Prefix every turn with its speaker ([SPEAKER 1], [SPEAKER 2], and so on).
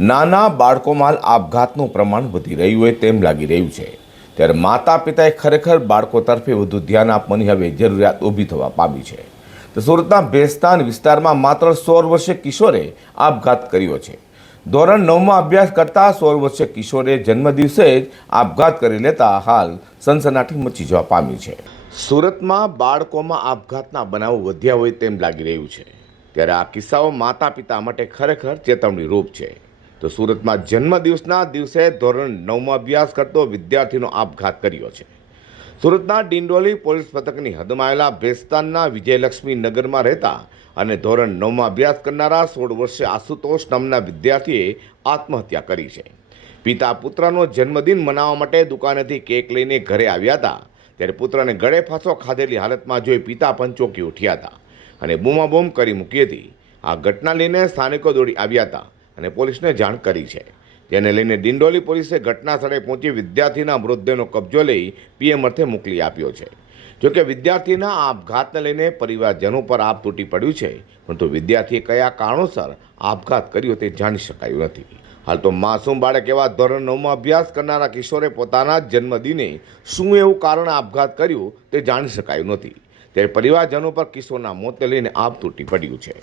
[SPEAKER 1] નાના બાળકોમાં આપઘાતનું પ્રમાણ વધી રહ્યું હોય તેમ લાગી રહ્યું છે. ત્યારે માતા પિતાએ ખરેખર બાળકો તરફે વધુ ધ્યાન આપવાની હવે જરૂરિયાત ઊભી થવા પામી છે. તો સુરતના ભેસ્તાન વિસ્તારમાં માત્ર સોળ વર્ષે કિશોરે આપઘાત કર્યો છે. ધોરણ નવમાં અભ્યાસ કરતા સોળ વર્ષે કિશોરે જન્મદિવસે જ આપઘાત કરી લેતા હાલ સનસનાટી મચી જવા પામી છે. સુરતમાં બાળકોમાં આપઘાતના બનાવો વધ્યા હોય તેમ લાગી રહ્યું છે. ત્યારે આ કિસ્સાઓ માતા પિતા માટે ખરેખર ચેતવણી રૂપ છે. તો સુરતમાં જન્મદિવસના દિવસે ધોરણ નવમાં અભ્યાસ કરતો વિદ્યાર્થીનો આપઘાત કર્યો છે. સુરતના ડિંડોલી પોલીસ મથકની હદમાં આવેલા ભેસ્તાનના વિજયલક્ષ્મી નગરમાં રહેતા અને ધોરણ નવમાં અભ્યાસ કરનારા સોળ વર્ષે આશુતોષ નામના વિદ્યાર્થીએ આત્મહત્યા કરી છે. પિતા પુત્રનો જન્મદિન મનાવવા માટે દુકાનેથી કેક લઈને ઘરે આવ્યા હતા. ત્યારે પુત્રને ગળે ફાંસો ખાધેલી હાલતમાં જોઈ પિતા પણ ચોંકી ઉઠ્યા હતા અને બૂમાબૂમ કરી મૂકી હતી. આ ઘટના લઈને સ્થાનિકો દોડી આવ્યા હતા. અને પોલીસને જાણ કરી છે. જેને લઈને ડિંડોલી પોલીસે ઘટના સ્થળે પહોંચી વિદ્યાર્થીના મૃતદેહનો કબજો લઈ પીએમ અર્થે મોકલી આપ્યો છે. જોકે વિદ્યાર્થીના આ આપઘાતને લઈને પરિવારજનો પર આપ તૂટી પડ્યું છે. પરંતુ વિદ્યાર્થીએ કયા કારણોસર આપઘાત કર્યો તે જાણી શકાયું નથી. હાલ તો માસૂમ બાળક એવા ધોરણ નવમાં અભ્યાસ કરનારા કિશોરે પોતાના જ જન્મદિને શું એવું કારણ આપઘાત કર્યું તે જાણી શકાયું નથી. ત્યારે પરિવારજનો પર કિશોરના મોતને લઈને આપ તૂટી પડ્યું છે.